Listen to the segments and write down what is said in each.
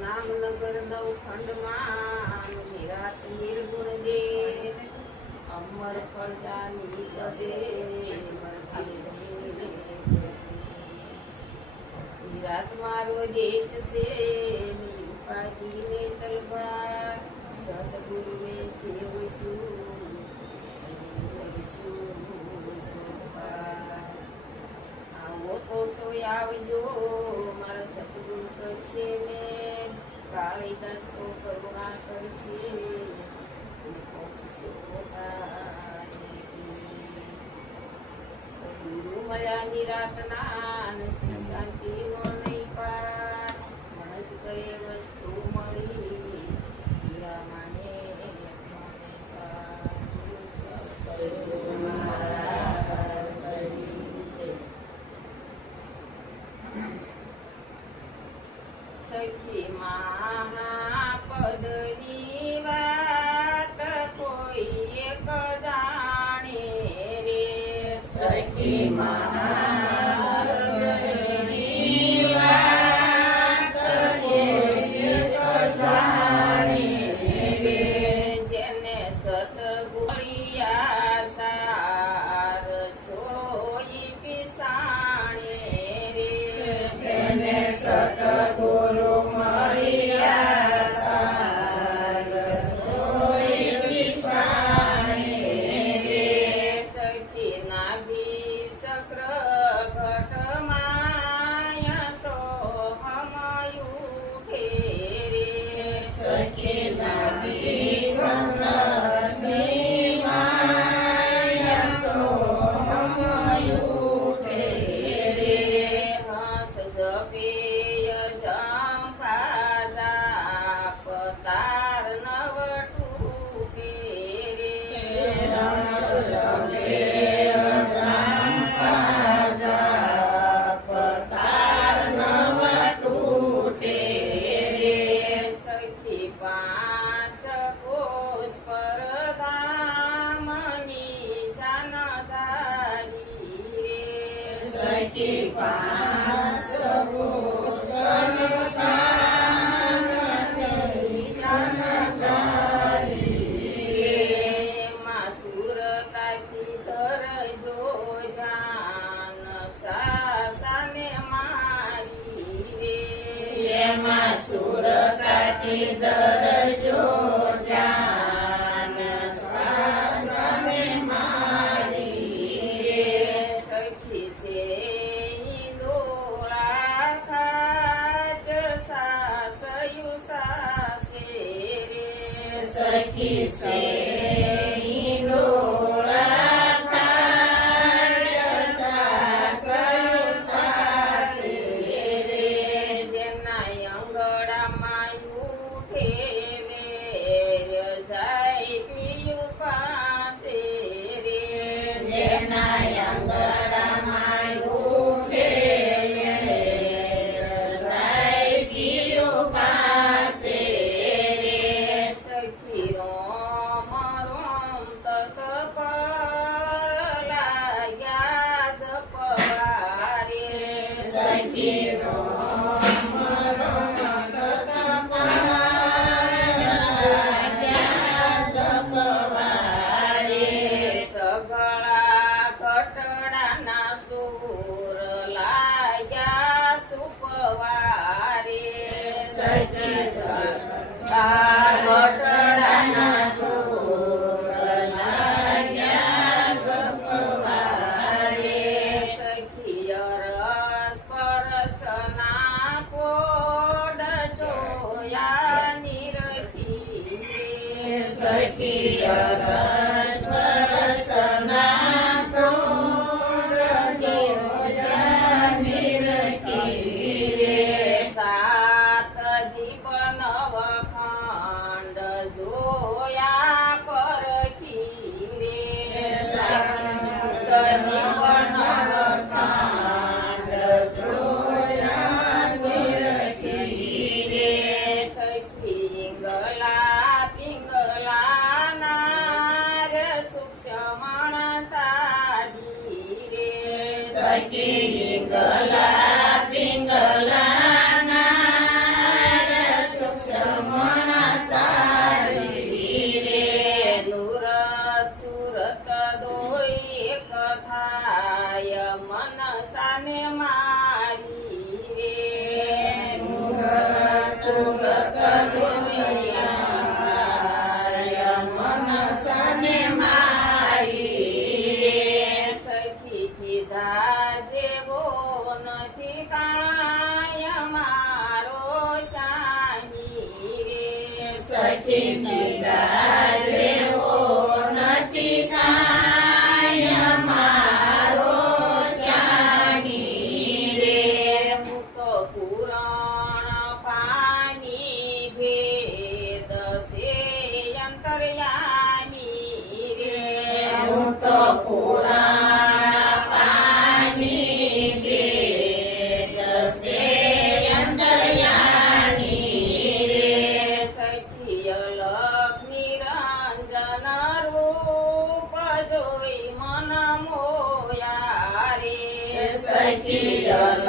નામનગર નવખંડમાં નિરાત નિર્ગુણ દે અમર ફળજાની પદે નિરાત મારો દેશ છે ઉપાજી ને તલવાર સદગુરુ ને સેવશું આવો તો સોય આવજો મારા સદગુરુ કરશે ને કાળીદાસ તો કરુણા કરશે ગુરુ મળ્યા નિરાતના શાંતિ નો નહીં પાર મન જ કરે વસ્તુ મળી હીરા માને સખી મહાપદની વાત કોઈ એક જાણે રે સખી મહાપદની વાત કોઈ એક જાણે રે જેને સતગુણિયા સાર સોઈ પિસાણે રે જેને સતગુરુ સુરતાથી દરજો જાન સાસને મારી રે સખી સે ડોળા ખાત સાસયુ સાસે રે સખી સે Naya Angara Mayu સખી ગલા પિંગલા સુક્ષમણા સારી રે નુરત સુરત દોઈ એક થાય મન સાને મારી રે નુરત સુરત દોઈ મન સાને મારી રે સખી કીધા જેવો નથી કાય મારો શાની રે સખી કીધા જેવો નથી કાય મારો શાની રે મુક પુરાણ પાણી ભેદ સે અંતર્યામી રે મુક પુરાણ પાણી ભેદ સે અંતર્યામી રે સખી અલગ નિરંજન રૂપ જોઈ મન મોયા રે સખી અલગ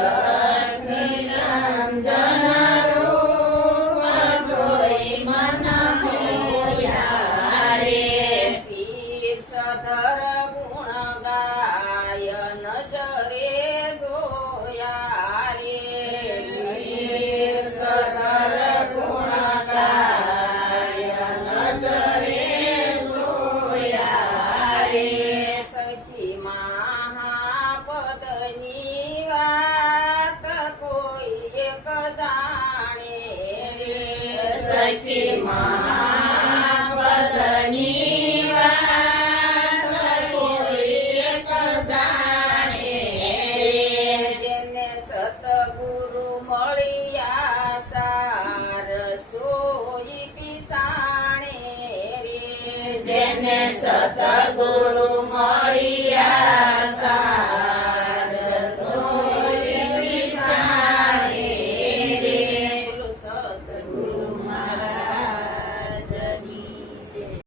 નિરંજન રૂપ જોઈ મન મોયા રે પીર સધર ગુણ ગાય નજરે જોયા રે પીર સધર ગુણ ગાય નજરે જોયા રે સખી મહાપદની વાત કોઈ એક જાણે રે સખી મહાપદની વાત કોઈ એક જાણે રે જેને સતગુરુ મળ્યા સાર સોઈ પિસાણે રે જેને સતગુરુ